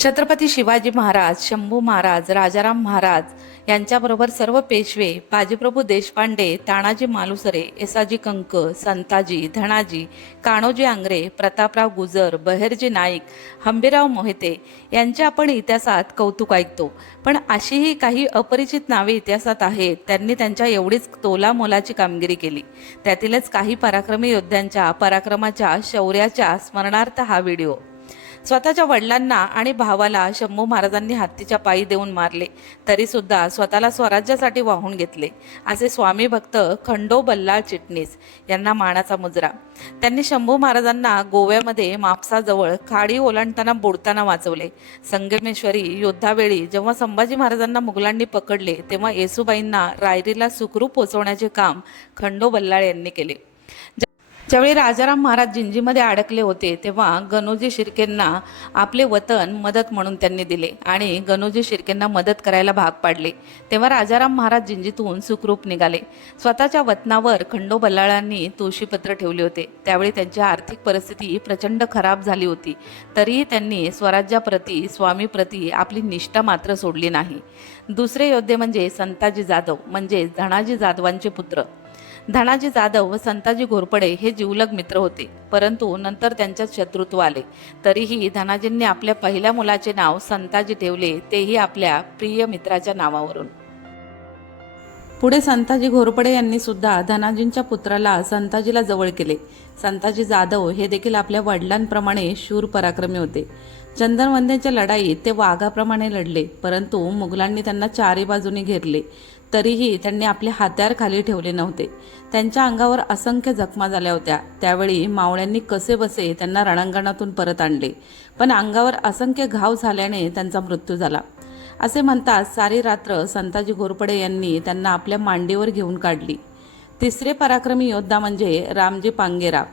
छत्रपती शिवाजी महाराज शंभू महाराज राजाराम महाराज यांच्याबरोबर सर्व पेशवे बाजीप्रभू देशपांडे तानाजी मालुसरे एसाजी कंक संताजी धनाजी काणोजी आंग्रे प्रतापराव गुजर बहेरजी नाईक हंबीराव मोहिते यांचे आपण इतिहासात कौतुक ऐकतो. पण अशीही काही अपरिचित नावे इतिहासात आहेत त्यांनी त्यांच्या एवढीच तोला मोलाची कामगिरी केली. त्यातीलच काही पराक्रमी योद्ध्यांच्या पराक्रमाच्या शौर्याच्या स्मरणार्थ हा व्हिडिओ. स्वतःच्या वडिलांना आणि भावाला शंभू महाराजांनी हत्तीच्या पायी देऊन मारले. तरी सुद्धा स्वतःला स्वराज्यासाठी वाहून घेतले. असे स्वामी भक्त खंडो बल्लाळ चिटणीस यांना मानाचा मुजरा. त्यांनी शंभू महाराजांना गोव्यामध्ये मापसाजवळ खाडी ओलांडताना बुडताना वाचवले. संगमेश्वरी युद्धावेळी जेव्हा संभाजी महाराजांना मुघलांनी पकडले तेव्हा येसुबाईंना रायरीला सुखरूप पोचवण्याचे काम खंडो बल्लाळ यांनी केले. ज्यावेळी राजाराम महाराज जिंजीमध्ये अडकले होते तेव्हा गणोजी शिर्केंना आपले वतन मदत म्हणून त्यांनी दिले आणि गणोजी शिर्केंना मदत करायला भाग पाडले. तेव्हा राजाराम महाराज जिंजीतून सुखरूप निघाले. स्वतःच्या वतनावर खंडो बल्लाळांनी तुळशीपत्र ठेवले होते. त्यावेळी त्यांची आर्थिक परिस्थिती प्रचंड खराब झाली होती. तरीही त्यांनी स्वराज्याप्रती स्वामीप्रती आपली निष्ठा मात्र सोडली नाही. दुसरे योद्धे म्हणजे संताजी जाधव म्हणजे धनाजी जाधवांचे पुत्र. धनाजी जाधव व संताजी घोरपडे हे जिवलग मित्र होते. परंतु नंतर त्यांच्यात शत्रुत्व आले. तरीही धनाजींनी आपल्या पहिल्या मुलाचे नाव संताजी ठेवले तेही आपल्या प्रिय मित्राच्या नावावरून. पुढे संताजी घोरपडे यांनी सुद्धा धनाजींच्या पुत्राला संताजीला जवळ केले. संताजी जाधव हे देखील आपल्या वडिलांप्रमाणे शूर पराक्रमी होते. चंदनवंदेच्या लढाईत ते वाघाप्रमाणे लढले परंतु मुघलांनी त्यांना चारी बाजूनी घेरले. तरीही त्यांनी आपले हात्यार खाली ठेवले नव्हते. त्यांच्या अंगावर असंख्य जखमा झाल्या होत्या. त्यावेळी मावळ्यांनी कसे बसे त्यांना रणांगणातून परत आणले. पण अंगावर असंख्य घाव झाल्याने त्यांचा मृत्यू झाला. असे म्हणतात सारी रात्र संताजी घोरपडे यांनी त्यांना आपल्या मांडीवर घेऊन काढली. तिसरे पराक्रमी योद्धा म्हणजे रामजी पांगेराव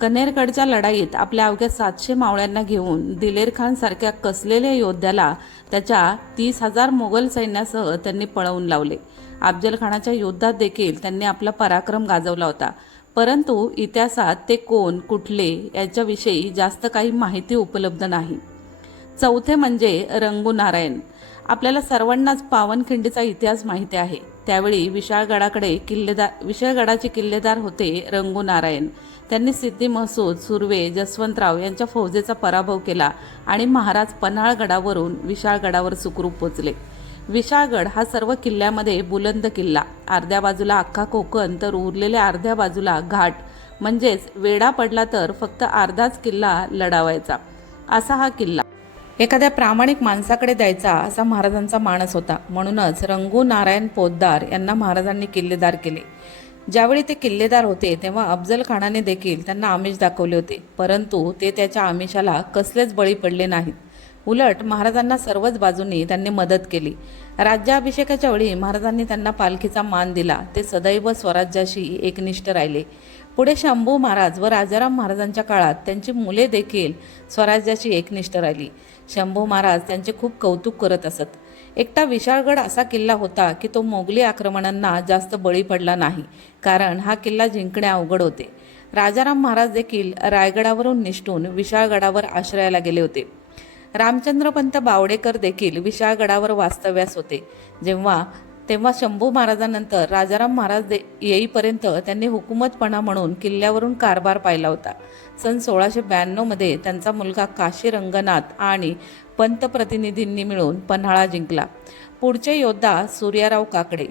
कनेरगडच्या लढाईत आपल्या अवघ्या सातशे मावळ्यांना घेऊन दिलेर खान सारख्या कसलेल्या योद्ध्याला त्याच्या तीस हजार मोगल सैन्यासह त्यांनी पळवून लावले. अफजल खानाच्या युद्धात देखील त्यांनी आपला पराक्रम गाजवला होता. परंतु इतिहासात ते कोण कुठले याच्याविषयी जास्त काही माहिती उपलब्ध नाही. चौथे म्हणजे रंगू नारायण आपल्याला सर्वांनाच पावनखिंडीचा इतिहास माहिती आहे. त्यावेळी विशाळगडाकडे किल्लेदार विशाळगडाचे किल्लेदार होते रंगू नारायण त्यांनी सिद्धी महसूद सुर्वे जसवंतराव यांच्या फौजेचा पराभव केला आणि महाराज पन्हाळगडावरून विशाळगडावर सुखरूप पोचले. विशाळगड हा सर्व किल्ल्यामध्ये बुलंद किल्ला. अर्ध्या बाजूला अख्खा कोकण तर उरलेल्या अर्ध्या बाजूला घाट. म्हणजेच वेडा पडला तर फक्त अर्धाच किल्ला लढावायचा. असा हा किल्ला. एखाद्या प्रामाणिक माणसाकडे द्यायचा असा महाराजांचा मानस होता. म्हणूनच रंगू नारायण पोद्दार यांना महाराजांनी किल्लेदार केले. ज्यावेळी ते किल्लेदार होते तेव्हा अफजल खानाने देखील त्यांना आमिष दाखवले होते. परंतु ते त्याच्या आमिषाला कसलेच बळी पडले नाहीत. उलट महाराजांना सर्वच बाजूंनी त्यांनी मदत केली. राज्याभिषेकाच्या वेळी महाराजांनी त्यांना पालखीचा मान दिला. ते सदैव स्वराज्याशी एकनिष्ठ राहिले. पुढे शंभू महाराज व राजाराम महाराजांच्या काळात त्यांची मुले देखील स्वराज्याची एकनिष्ठ राहिली. शंभू महाराज त्यांचे खूप कौतुक करत असत. एकटा विशाळगड असा किल्ला होता की तो मोगली आक्रमणांना जास्त बळी पडला नाही कारण हा किल्ला जिंकणे अवघड होते. राजाराम महाराज देखील रायगडावरून निष्ठून विशाळगडावर आश्रयाला गेले होते. रामचंद्रपंत बावडेकर देखील विशाळगडावर वास्तव्यास होते. जेव्हा तेव्हा शंभू महाराजांनंतर राजाराम महाराज दे येईपर्यंत त्यांनी हुकूमतपणा म्हणून किल्ल्यावरून कारभार पाहिला होता. सन सोळाशे ब्याण्णवमध्ये त्यांचा मुलगा काशी रंगनाथ आणि पंतप्रतिनिधींनी मिळून पन्हाळा जिंकला. पुढचे योद्धा सूर्याराव काकडे.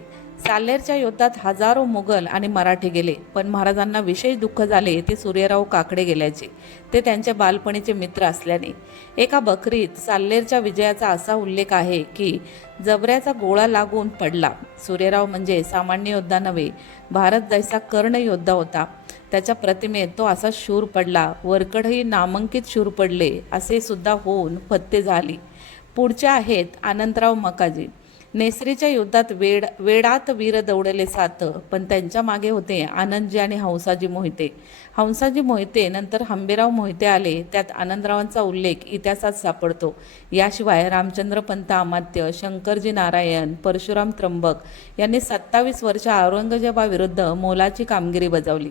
साल्हेरच्या युद्धात हजारो मुघल आणि मराठी गेले पण महाराजांना विशेष दुःख झाले ते सूर्यराव काकडे गेल्याचे. ते त्यांच्या बालपणीचे मित्र असल्याने. एका बकरीत साल्हेरच्या विजयाचा असा उल्लेख आहे की जबऱ्याचा गोळा लागून पडला. सूर्यराव म्हणजे सामान्य योद्धा नव्हे भारत जैसा कर्ण योद्धा होता. त्याच्या प्रतिमेत तो असा शूर पडला वरकडही नामांकित शूर पडले असे सुद्धा होऊन फत्ते झाली. पुढच्या आहेत आनंदराव मकाजी. नेसरीच्या युद्धात वेड वेडात वीर दौडले सात पण त्यांच्या मागे होते आनंदजी आणि हंसाजी मोहिते. हंसाजी मोहिते नंतर हंबेराव मोहिते आले त्यात आनंदरावांचा उल्लेख इतिहासात सापडतो. याशिवाय रामचंद्र पंत अमात्य शंकरजी नारायण परशुराम त्र्यंबक यांनी सत्तावीस वर्ष औरंगजेबाविरुद्ध मोलाची कामगिरी बजावली.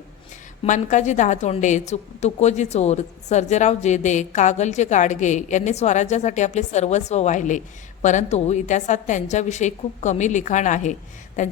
मनकाजी दहातोंडे चुक तुकोजी चोर सर्जेराव जेदे कागलचे गाडगे यांनी स्वराज्यासाठी आपले सर्वस्व वाहिले. परंतु इतिहासात त्यांच्याविषयी खूप कमी लिखाण आहे. त्यांच्या